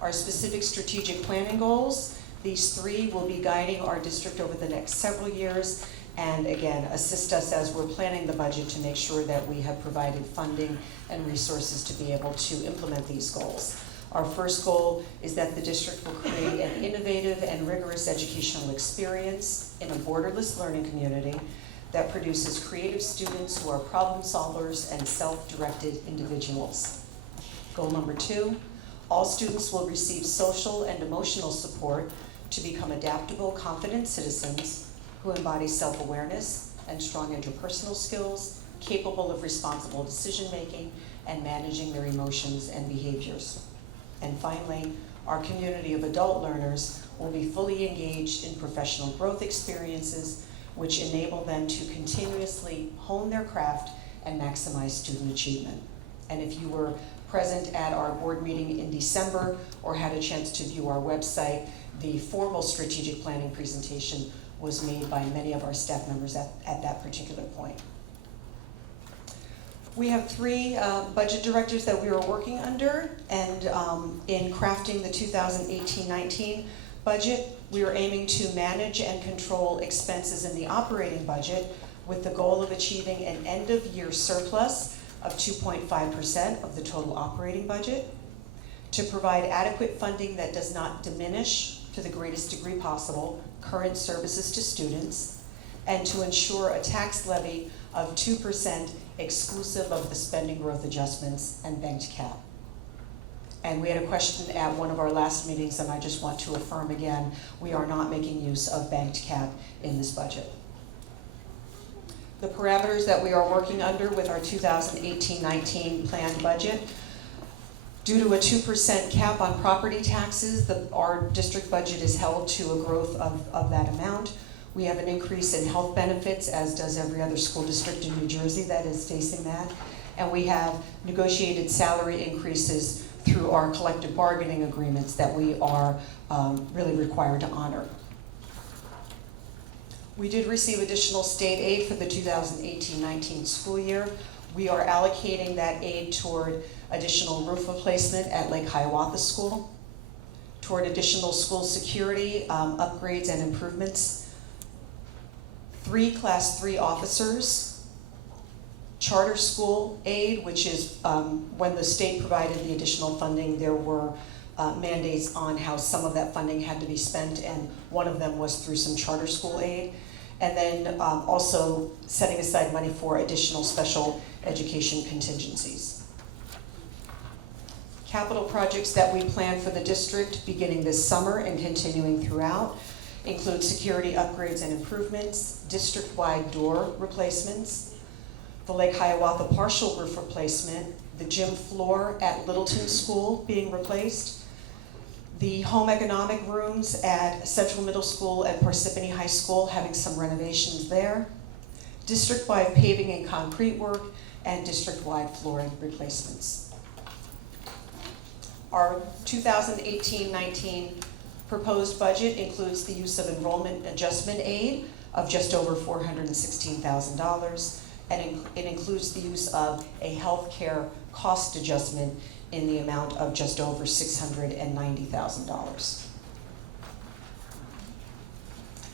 Our specific strategic planning goals, these 3 will be guiding our district over the next several years, and again, assist us as we're planning the budget to make sure that we have provided funding and resources to be able to implement these goals. Our first goal is that the district will create an innovative and rigorous educational experience in a borderless learning community that produces creative students who are problem solvers and self-directed individuals. Goal number 2, all students will receive social and emotional support to become adaptable, confident citizens who embody self-awareness and strong interpersonal skills, capable of responsible decision-making and managing their emotions and behaviors. And finally, our community of adult learners will be fully engaged in professional growth experiences which enable them to continuously hone their craft and maximize student achievement. And if you were present at our board meeting in December or had a chance to view our website, the formal strategic planning presentation was made by many of our staff members at that particular point. We have 3 budget directives that we are working under, and in crafting the 2018-19 budget, we are aiming to manage and control expenses in the operating budget with the goal of achieving an end-of-year surplus of 2.5% of the total operating budget, to provide adequate funding that does not diminish, to the greatest degree possible, current services to students, and to ensure a tax levy of 2% exclusive of the spending growth adjustments and banked cap. And we had a question at one of our last meetings, and I just want to affirm again, we are not making use of banked cap in this budget. The parameters that we are working under with our 2018-19 planned budget: due to a 2% cap on property taxes, our district budget is held to a growth of that amount. We have an increase in health benefits, as does every other school district in New Jersey that is facing that. And we have negotiated salary increases through our collective bargaining agreements that we are really required to honor. We did receive additional state aid for the 2018-19 school year. We are allocating that aid toward additional roof replacement at Lake Hiawatha School, toward additional school security upgrades and improvements, 3 Class 3 officers, charter school aid, which is when the state provided the additional funding, there were mandates on how some of that funding had to be spent, and one of them was through some charter school aid. And then also setting aside money for additional special education contingencies. Capital projects that we plan for the district beginning this summer and continuing throughout include security upgrades and improvements, district-wide door replacements, the Lake Hiawatha partial roof replacement, the gym floor at Littleton School being replaced, the home economic rooms at Central Middle School and Parsippany High School, having some renovations there, district-wide paving and concrete work, and district-wide flooring replacements. Our 2018-19 proposed budget includes the use of enrollment adjustment aid of just over $416,000, and it includes the use of a health care cost adjustment in the amount of just over $690,000.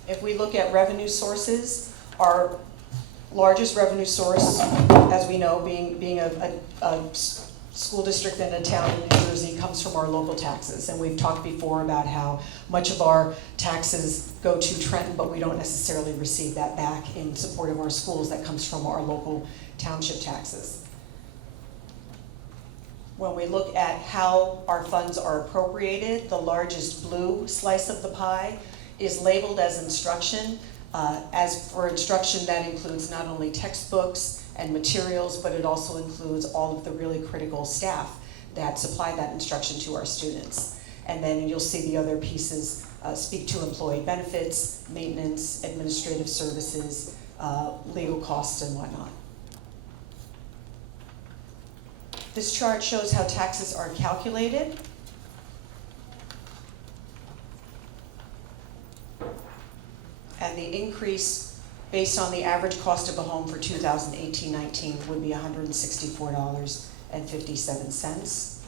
If we look at revenue sources, our largest revenue source, as we know, being a school district in a town in New Jersey, comes from our local taxes. And we've talked before about how much of our taxes go to Trenton, but we don't necessarily receive that back in support of our schools. That comes from our local township taxes. When we look at how our funds are appropriated, the largest blue slice of the pie is labeled as instruction. As for instruction, that includes not only textbooks and materials, but it also includes all of the really critical staff that supply that instruction to our students. And then you'll see the other pieces speak to employee benefits, maintenance, administrative services, legal costs, and whatnot. This chart shows how taxes are calculated. And the increase based on the average cost of a home for 2018-19 would be $164.57.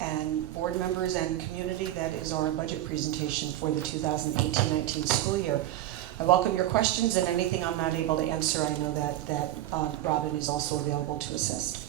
And board members and community, that is our budget presentation for the 2018-19 school year. I welcome your questions, and anything I'm not able to answer, I know that Robin is also available to assist.